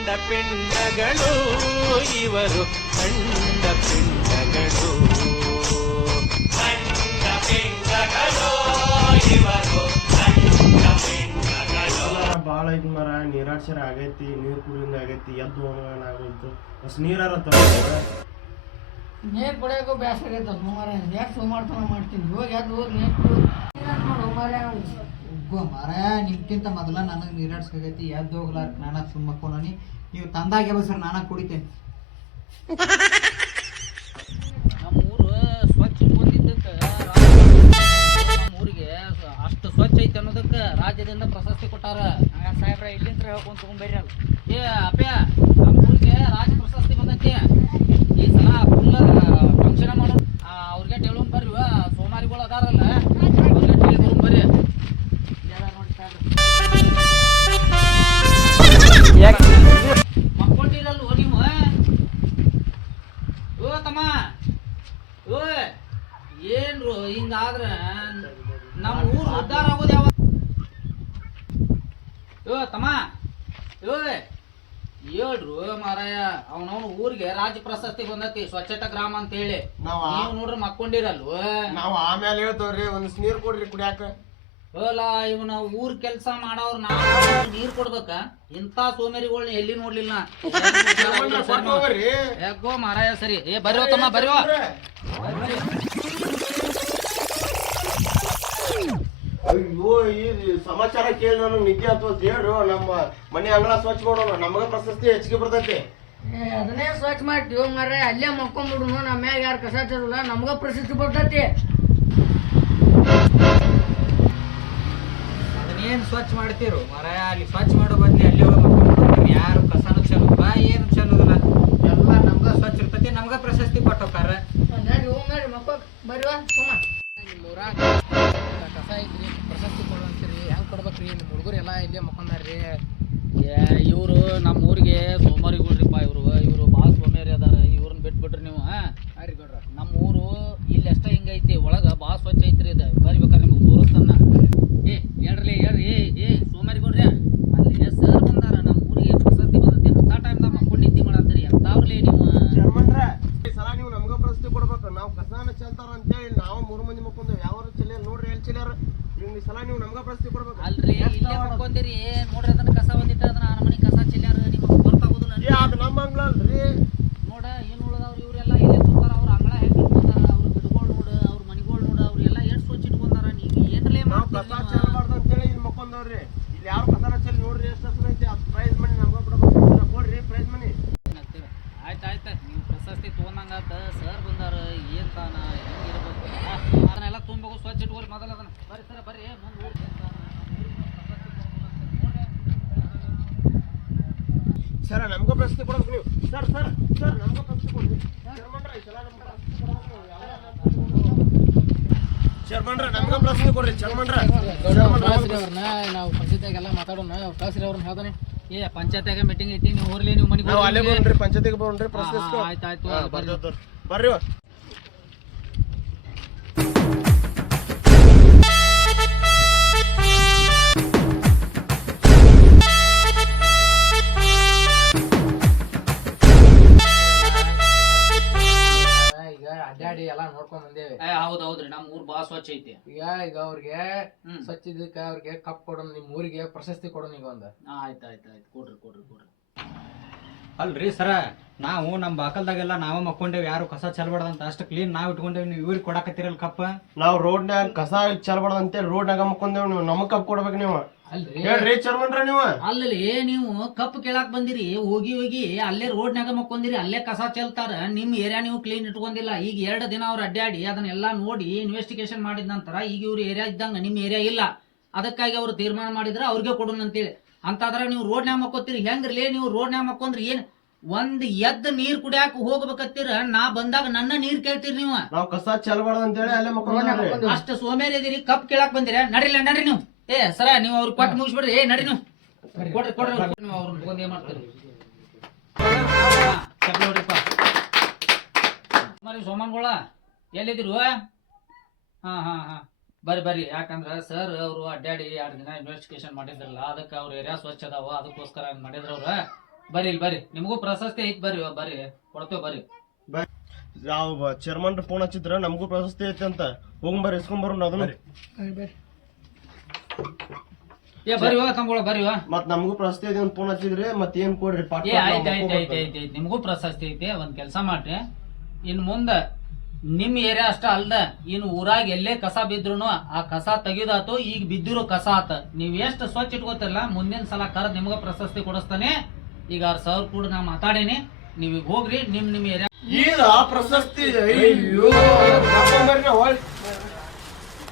ಕಂಡ ಪಿಂಡಗಳು ಇವರು ಕಂಡ ಪಿಂಡಗಳು ಕಂಡ ಪಿಂಡಗಳು ಇವರು ಭಾಳ ಐತಿ ಮರ ನೀರಾಡ್ಸರ ಆಗೈತಿ ನೀರು ಕುಡಿಯಿಂದ ಆಗೈತಿ ಎದ್ದು ಹೋಗೋಣ ಆಗೋಯ್ತು ಬಸ್ ನೀರಾರ ನೀರು ಕುಡಿಯೋಕೆ ಬೇಸರ ಆಗೈತೆ ಸುಮಾರ ಯಾಕೆ ಸೋಮಾರ್ತನ ಮಾಡ್ತೀನಿ. ಹೋಗಿ ಎದ್ದು ಹೋಗಿ ನೀರು ಕುಡಿ. ಮರ. ನಿಮ್ಗಿಂತ ಮೊದಲ ನನಗೆ ನೀರಾಡ್ಸ್ಕಾಗೈತಿ. ಎದ್ದು ಹೋಗ್ಲಾರ್ಕ. ನಾನ ಸುಮ್ಮಕ್ಕೋನಿ ನೀವು ತಂದಾಗೆ ಬಸ್ರ ನಾನ ಕುಡಿತೇನೆ. ನಮ್ಮೂರು ಸ್ವಚ್ಛ ಇಟ್ಕೊಂಡಿದ್ದಕ್ಕೆ ನಮ್ಮ ಊರಿಗೆ ಅಷ್ಟು ಸ್ವಚ್ಛ ಐತೆ ಅನ್ನೋದಕ್ಕೆ ರಾಜ್ಯದಿಂದ ಪ್ರಶಸ್ತಿ ಕೊಟ್ಟಾರ. ಸಾಹೇಬ್ರ ಇಲ್ಲಿಂದ ಹೇಳ್ಕೊಂಡು ತಗೊಂಬರ್ರಿ ಅಲ್ಲ ಏ ಅಪ್ಪ, ನಮ್ಮ ಊರಿಗೆ ರಾಜ್ಯ ಪ್ರಶಸ್ತಿ ಬಂದೈತಿ. ಈ ಸಲ ಫುಲ್ ಫಂಕ್ಷನ್ ಮಾಡೋ ಏನ್ರು ಹಿಂಗಾದ್ರ ನಮ್ಮ ಊರು ಉದ್ಧಾರ ಆಗೋದು ಯಾವ ಯೋ ತಮ್ಮ ಓ ಹೇಳ್ರು ಮಾರಾಯ ಅವನವನ ಊರಿಗೆ ರಾಜ್ಯ ಪ್ರಶಸ್ತಿ ಬಂದತಿ ಸ್ವಚ್ಛತಾ ಗ್ರಾಮ ಅಂತ ಹೇಳಿ. ನಾವ್ ಆ- ನೀವು ನೋಡ್ರಿ ಮಕ್ಕೊಂಡಿರಲ್ವ? ನಾವ್ ಆಮೇಲೆ ಹೇಳ್ತೇವ್ರಿ ಒಂದ್ ನೀರ್ ಕೊಡ್ರಿ ಕುಡಿಯಾಕ. ಓಲ ಇವನ ಊರ್ ಕೆಲ್ಸ ಮಾಡೋರ್ ನಾವು ನೀರ್ ಕೊಡ್ಬೇಕ? ಇಂಥ ಸೋಮೇರಿಗಳ್ನ ಎಲ್ಲಿ ನೋಡ್ಲಿಲ್ಲ. ಯಾಕೋ ಮಾರಾಯ ಸರಿ. ಏ ಬರ್ರಿ ತಮ್ಮ ಬರ್ರಿ. ಅಯ್ಯೋ ಈ ಸಮಾಚಾರ ಕೇಳಿ ನಾನು ನಿದ್ದೆ ಅಥವಾ ಹೇಳ್ರು. ನಮ್ಮ ಮನೆ ಅಂಗಳ ಸ್ವಚ್ಛ ಮಾಡೋಣ. ನಮಗ ಪ್ರಶಸ್ತಿ ಹೆಚ್ಚಿಗೆ ಬರ್ತೈತಿ. ಏ, ಅದನ್ನೇ ಸ್ವಚ್ಛ ಮಾಡ್ತೀವಿ ಮರ ಅಲ್ಲೇ ಮಕ್ಕೊಂಬಿಡುನು ನಮ್ಮ ಮ್ಯಾಗ ಯಾರು ಕಸ ತರಲ್ಲ ನಮ್ಗ ಪ್ರಸಿದ್ಧಿ ಬರ್ತೈತಿ. ಅದನ್ನೇನು ಸ್ವಚ್ಛ ಮಾಡ್ತೀರು ಮರ ಅಲ್ಲಿ ಸ್ವಚ್ಛ ಮಾಡೋ ಬದ್ಲಿ ಅಲ್ಲಿ ಹೋಗಿ ಮಕ್ಕೊಂಡ್ಬಿಡ್ತೀನಿ ಯಾರು ಕಸನೂ ಚೆಲ್ಲುವ ಏನು ಚೆಲ್ಲೋದಿಲ್ಲ ಎಲ್ಲ ನಮ್ಗ ಸ್ವಚ್ಛ ಇರ್ತೈತಿ ನಮ್ಗ ಪ್ರಶಸ್ತಿ ಕೊಟ್ಟೋಕಾರ ನಡ್ರಿ ಹೋಗ್ ನಡ್ರಿ ಮಕ್ಕೋಕ್ ಬರ್ರಿ ಸುಮ್ಮ. ಐತ್ರಿ ಪ್ರಶಸ್ತಿ ಕೊಡುವಂತೀರಿ ಹೆಂಗ್ ಕೊಡ್ಬೇಕ್ರಿ ನಿಮ್ಮ ಹುಡುಗರು ಎಲ್ಲ ಇಲ್ಲೇ ಮಕ್ಕೊಂಡಾರ್ರಿ ಇವರು ನಮ್ಮ ಊರಿಗೆ ಸೋಮಾರಿಗಳ್ರಿಪ್ಪ ಇವರು ಇವರು ಭಾಳ ಸೋಮೇರಿ ಅದಾರ ಇವ್ರನ್ನ ಬಿಟ್ಬಿಟ್ರಿ ನೀವು ಹಾ ಹಾರಿ ಗೌಡ್ರ ನಮ್ಮ ಊರು ಇಲ್ಲಿ ಅಷ್ಟ ಹಿಂಗೈತಿ ಒಳಗ ಭಾಳ ಸ್ವಚ್ಛ ಐತ್ರಿ ಇದು ಬರ್ಬೇಕಾರೆ ನಿಮ್ಗೆ ತೋರಿಸ್ತಾನ ಏ ಹೇಳ್ರಿ ಹೇಳ್ರಿ ಏ ಏ ಸೋಮಾರಿಗಳ್ರಿ ಅಲ್ಲಿ ಸರ್ ಬಂದಾರ ನಮ್ಮ ಊರಿಗೆ ಪ್ರಶಸ್ತಿ ಬಂದೈತಿ ಅಂತ ಟೈಮ್ದಾಗ ಮಕ್ಕೊಂಡು ನಿದ್ದೆ ಮಾಡತ್ತೀರಿ ಎಂತಾವ್ರಲೇ ನೀವು ಚರ್ಮನ್ರ ಈ ಸಲ ನೀವು ನಮ್ಗ ಪ್ರಶಸ್ತಿ ಕೊಡ್ಬೇಕು ನಾವು ಕಸಾನ ಚೆಲ್ತಾರ ಅಂತೇಳಿ ನಾವು ಮೂರು ಮಂದಿ ಮಕ್ಕೊಂದು ಯಾವ ಚೆಲ್ಯಾರ ನೋಡ್ರಿ ಎಲ್ಲಿ ಚೆಲ್ಯಾರ ಈಗ ಈ ಸಲ ನೀವು ನಮ್ಗ ಪ್ರಶಸ್ತಿ ಕೊಡ್ಬೇಕು ಅಲ್ರಿ ಇಲ್ಲೇ ಮಾಡ್ಕೊಂತೀರಿ ನೋಡ್ರಿ ಅದನ್ನ ಕಸ ಬಂದಿತ್ತ ಅದನ್ನ ಮನೆ ಕಸ ಚೆಲ್ಲಾರ ನಿಮ್ಗೆ ಗೊತ್ತಾಗೋದಿಲ್ಲ ಏ ಅದು ನಮ್ಮ ಅಂಗಳ ಅಲ್ರಿ ನೋಡ ಏನು ಉಳ್ದವ್ರು ಇವರೆಲ್ಲ ಇಲ್ಲೇ ಕೂತಾರ ಅವ್ರ ಅಂಗಳ ಹೆಂಗ್ ಇಟ್ಕೊಂಡಾರ ಅವ್ರ ಗಿಡಗಳು ನೋಡು ಅವ್ರ ಮನಿಗಳು ನೋಡು ಅವ್ರು ಎಲ್ಲ ಎಷ್ಟು ಸ್ವಚ್ಛ ಇಟ್ಕೊಂಡಾರ ನೀವು ಏನ್ರಲೇ ನಾವು ಕಸ ಚೆಲ್ಲಬಾರ್ದು ಅಂತೇಳಿ ಇಲ್ಲಿ ಮಕ್ಕೊಂದವ್ರಿ ಇಲ್ಲಿ ಯಾರು ಕಸಾನ ಚೆಲ್ಲಿ ನೋಡ್ರಿ ಎಷ್ಟು ಹಸು ಐತಿ ಅದು ಪ್ರೈಸ್ ಮನಿ ನಮ್ಗ ಕೊಡ್ಬೇಕು ಇದನ್ನ ಕೊಡ್ರಿ ಪ್ರೈಸ್ ಮನಿ ಆಯ್ತು ಆಯ್ತು ನೀವು ಪ್ರಶಸ್ತಿ ತೊಗೊಂಡಂಗಾತ ಸರ್ ಬಂದಾರ ಏನ್ ತಾನ ಹೆಂಗ್ ಇರ್ಬೇಕು ಆ, ಅದನ್ನೆಲ್ಲ ತುಂಬಬೇಕು ಸ್ವಚ್ಛ ಇಟ್ಕೊರಿ ಮೊದಲ ಅದನ್ನ ಬರ್ರಿ ಸರ ಬರ್ರಿ ಮುಂದೆ ಊರ್ ಏನ್ ತಾನ, ಸರ್ ನಮಗೂ ಪ್ರಶ್ನೆ ಕೊಡಬೇಕು ನೀವು. ಸರ್ ಸರ್ ಸರ್ ನಮ್ಗೂ ಪ್ರಶಸ್ತಿ ಕೊಡ್ರಿ ಚರ್ಮನ್ರ ನಮ್ಗೆ ಪ್ರಶಸ್ತಿ ಕೊಡ್ರಿ ಚರ್ಮನ್ರ. ನಾವು ಪ್ರಸಿದ್ಧಿಯಾಗೆಲ್ಲ ಮಾತಾಡೋಣ. ಕಳ್ಸ್ರಿ ಅವ್ರನ್ನ ಹೇಳ್ತಾನೆ. ಏ ಪಂಚಾಯತ್ಯಾಗ ಮೀಟಿಂಗ್ ಐತಿ ನೀವು ಊರ್ಲಿ ನೀವು ಮನೆಗೆ ನಾವು ಅಲ್ಲೇ ಬರೋಣ್ರಿ ಪಂಚಾಯತಿಗೆ ಬರೋಣ್ರಿ ಹಾ, ಆಯ್ತು, ಅಲ್ಲಿ ಬರ್ರಿ. ಬರ್ರಿ ಅಡ್ಡಾಡಿ ಎಲ್ಲಾ ನೋಡ್ಕೊಂಡ್ ಬಂದೇವಿ. ಏ ಹೌದ್ ಹೌದ್ರಿ. ನಮ್ಮ ಊರ್ ಭಾಳ ಸ್ವಚ್ಛ ಐತಿ. ಈಗ ಈಗ ಅವ್ರಿಗೆ ಹ್ಮ್. ಸ್ವಚ್ಛ ಇದಕ್ಕ ಅವ್ರಿಗೆ ಕಪ್ ಕೊಡೋಣ ನಿಮ್ ಊರಿಗೆ ಪ್ರಶಸ್ತಿ ಕೊಡೋಣ ಈಗ ಒಂದ್. ಆಯ್ತು ಆಯ್ತು ಆಯ್ತು. ಕೊಡ್ರಿ ಕೊಡ್ರಿ ಕೊಡ್ರಿ. ಅಲ್ರಿ ಸರ ನಾವು ನಮ್ಮ ಬಾಕಲ್ದಾಗೆಲ್ಲ ನಾವ ಮಕ್ಕೊಂಡೇವಿ. ಯಾರು ಕಸ ಚೆಲ್ಬಾರ್ದಂತ ಅಷ್ಟು ಕ್ಲೀನ್ ನಾವ್ ಇಟ್ಕೊಂಡೇವಿ. ನೀವು ಇವ್ರಿಗೆ ಕೊಡಕತ್ತೀರಲ್ಲ ಕಪ್ಪ? ನಾವು ರೋಡ್ನ್ಯಾಗ ಕಸ ಚಲ್ಬಾರ್ದು ರೋಡ್ ರೋಡ್ನಾಗ ಮಕ್ಕೊಂದೇವ್ ನೀವು ನಮಗ್ ಕಪ್ ಕೊಡ್ಬೇಕು ನೀವು. ಹೇಳ್ರಿ ಚರ್ಮನ್ರ ನೀವು. ಅಲ್ಲಿ ನೀವು ಕಪ್ ಕೇಳಾಕ್ ಬಂದಿರಿ ಹೋಗಿ ಹೋಗಿ ಅಲ್ಲೇ ರೋಡ್ನಾಗ ಮಕ್ಕೊಂದಿರಿ ಅಲ್ಲೇ ಕಸ ಚೆಲ್ತಾರ. ನಿಮ್ ಏರಿಯಾ ನೀವು ಕ್ಲೀನ್ ಇಟ್ಕೊಂಡಿಲ್ಲ. ಈಗ ಎರಡು ದಿನ ಅವ್ರು ಅಡ್ಡಾಡಿ ಅದನ್ನೆಲ್ಲ ನೋಡಿ ಇನ್ವೆಸ್ಟಿಗೇಷನ್ ಮಾಡಿದ ನಂತರ ಈಗ ಇವ್ರ ಏರಿಯಾ ಇದ್ದಂಗ ನಿಮ್ ಏರಿಯಾ ಇಲ್ಲ. ಅದಕ್ಕಾಗಿ ಅವ್ರು ತೀರ್ಮಾನ ಮಾಡಿದ್ರ ಅವ್ರಿಗೆ ಕೊಡೋಣ ಅಂತೇಳಿ. ಅಂತಾದ್ರ ನೀವು ರೋಡ್ನ್ಯಾಗ ಮಕ್ಕೋತೀರಿ. ಹೆಂಗ್ರಿ ನೀವು ರೋಡ್ನ್ಯಾಗ ಮಕ್ಕೊಂದ್ರಿ ಏನ್? ಒಂದ್ ಎದ್ದ ನೀರ್ ಕುಡಿಯಾಕ ಹೋಗ್ಬೇಕತ್ತೀರ? ನಾ ಬಂದಾಗ ನನ್ನ ನೀರ್ ಕೇಳ್ತೀರಿ ನೀವು. ನಾವು ಕಸ ಚೆಲ್ಬಾರ್ದು ಅಂತೇಳಿ ಅಲ್ಲೇ ಅಷ್ಟು ಸೋಮೇರಿ ಇದೀರಿ ಕಪ್ ಕೇಳಾಕ್ ಬಂದಿರ. ನಡಿಲ್ಲ ನಡ್ರಿ ನೀವು. ಏ ಸರ ನೀವು ಅವ್ರಿಗೆ ಕೊಟ್ಟು ಮುಗಿಸ್ಬಿಡ್ರಿ. ಏ ನಡಿ ನೀವು. ಕೊಡ್ರಿ ಕೊಡ್ರಿ ನೀವು ಅವ್ರನ್ನ ತಗೊಂಡ್ ಏನ್ ಮಾಡ್ತೀರಿ? ಹೊಡ್ರಿಪ್ಪ. ಮರಿ ಸೋಮನ್ಗಳ ಎಲ್ಲಿದ್ರು ಹಾ ಹಾ ಹಾ. ಬರ್ರಿ ಬರ್ರಿ. ಯಾಕಂದ್ರ ಸರ್ ಅವರು ಅಡ್ಡಾಡಿ ಎರಡು ದಿನ ಇನ್ವೆಸ್ಟಿಗೇಷನ್ ಮಾಡಿದ್ರಲ್ಲ ಅದಕ್ಕೆ ಅವ್ರ ಏರಿಯಾ ಸ್ವಚ್ಛ ಅದಾವ ಅದಕ್ಕೋಸ್ಕರ ಹಂಗೆ ಮಾಡಿದ್ರ ಅವ್ರ. ಬರ್ರಿ ಇಲ್ಲಿ ಬರ್ರಿ. ನಿಮಗೂ ಪ್ರಶಸ್ತಿ ಐತಿ ಬರ್ರಿ ಬರ್ರಿ. ಕೊಡ್ತೇವೆ ಬರ್ರಿ. ಯಾವ ಚೇರ್ಮನ್ ಫೋನ್ ಹಚ್ಚಿದ್ರ ನಮಗೂ ಪ್ರಶಸ್ತಿ ಐತಿ ಅಂತ. ಹೋಗ್ಬರ್ರಿ ಇಸ್ಕೊಂಬರೋಣ ಅದನ್ನ ಏ ಮತ್ ನಮಗೂ ಪ್ರಶಸ್ತಿ ಐತಿ ಅಂತ ಫೋನ್ ಹಚ್ಚಿದ್ರಿ ಮತ್ ಏನ್ ಕೊಡ್ರಿ ಪಾಠ ಏ ಆಯ್ತು ಆಯ್ತು ಆಯ್ತು ಆಯ್ತು ಆಯ್ತು. ನಿಮಗೂ ಪ್ರಶಸ್ತಿ ಐತಿ ಒಂದ್ ಕೆಲಸ ಮಾಡ್ರಿ. ಇನ್ ಮುಂದ ನಿಮ್ ಏರಿಯಾ ಅಷ್ಟ ಅಲ್ದ ಇನ್ ಊರಾಗ ಎಲ್ಲೇ ಕಸ ಬಿದ್ರು ಆ ಕಸ ತೆಗಿದಾತು ಈಗ ಬಿದ್ದಿರೋ ಕಸ ಆತ. ನೀವ್ ಎಷ್ಟು ಸ್ವಚ್ಛ ಇಟ್ಕೋತಿರಲ್ಲ ಮುಂದಿನ ಸಲ ಕರ ನಿಮ್ಗ ಪ್ರಶಸ್ತಿ ಕೊಡಿಸ್ತಾನೆ. ಈಗ ಸರ್ ಕೂಡ ನಾ ಮಾತಾಡೇನಿ. ನೀವ್ ಈಗ ಹೋಗ್ರಿ ನಿಮ್ ನಿಮ್ ಏರಿಯಾ ಈಗ ಪ್ರಶಸ್ತಿ ಅಯ್ಯೋ